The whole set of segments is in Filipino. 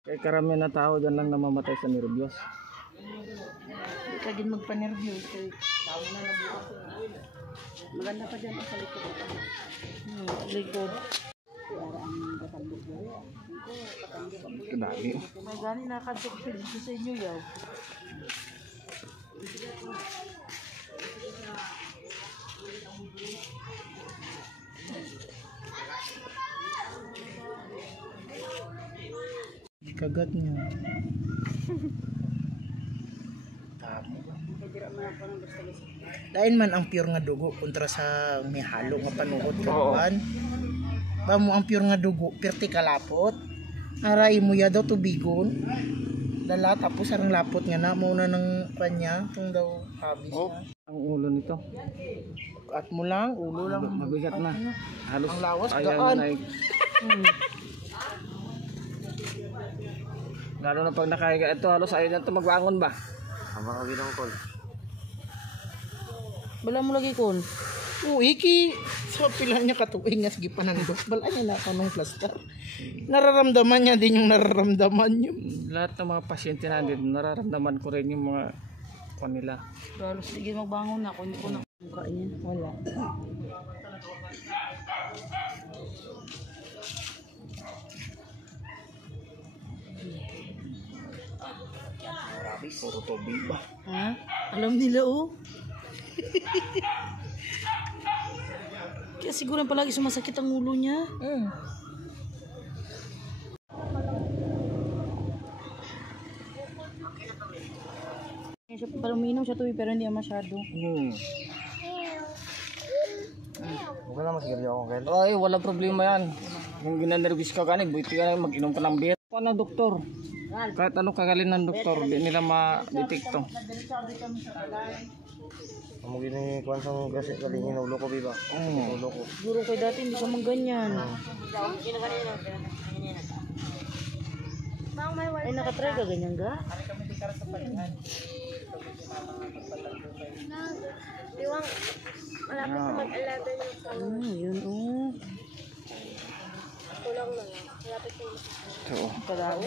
Kaya karamihan na tao dyan lang namamatay sa nervyos. Hindi ka din magpa-nervyos. Maganda pa dyan sa likod. Likod. Kadami. May gani nakadok sa inyo yaw. Kagat niya. Dahil man ang pure nga dugo kontra sa may halo nga panuot kawan. Ba mo ang pure nga dugo, perti kalapot. Aray mo ya daw tubigon. Dala tapos arang lapot nga na muna ng kanya, tung daw habis na. Ang ulo nito. At mo lang, ulo lang. Mabigat na. Halos Ang lawas, ayaw gaan. na Lalo na pag nakahiga ito, halos ayaw na ito magbangon ba? Habang kami ng call. Bala mo lagi kon. Iki sa pila niya katuig nga sige panandos. Bala niya na kanong plaster. Nararamdaman niya din yung nararamdaman niyo. Lahat ng mga pasyente natin, nararamdaman ko rin yung mga kanila. Halos sige magbangon na kung hindi ko na mukha niya. Wala. Puro tubig ba? Ha? Alam nila oh. Kaya siguro palagi sumasakit ang ulo niya. Siya parang umiinom siya tubig pero hindi masyado. Wala na masigari ako kayo. Ay, walang problema yan. Kung ginanervis ka ganit, buti ka na mag-inom ka ng beer. Paano doktor? Kahit anong kagalin ng doktor, di nila ma-detekto. Amo gini kuan sang gasit kalingin ulo ko biba. Ulo ko. Siguro kay dati hindi ka man ganyan. Ay nakatry ka ganyan ga? Diwang, malapit na mag-11 yung salon. Yun oh. Kulang na lang. Malapit na Oo. Kalao.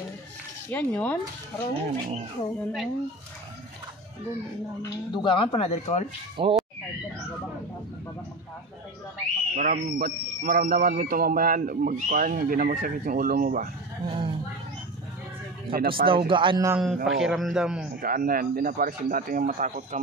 Yan yun? Ayan, oo. Yan oh. Dugangan pa na del call. Oo. Maramdaman mo ito mamaya magkuhan, hindi na magsakit yung ulo mo ba? Hindi Tapos na daw pares- gaan ng Oo. pakiramdam mo. Gaan na yan. Hindi na pares yung dati nga matakot ka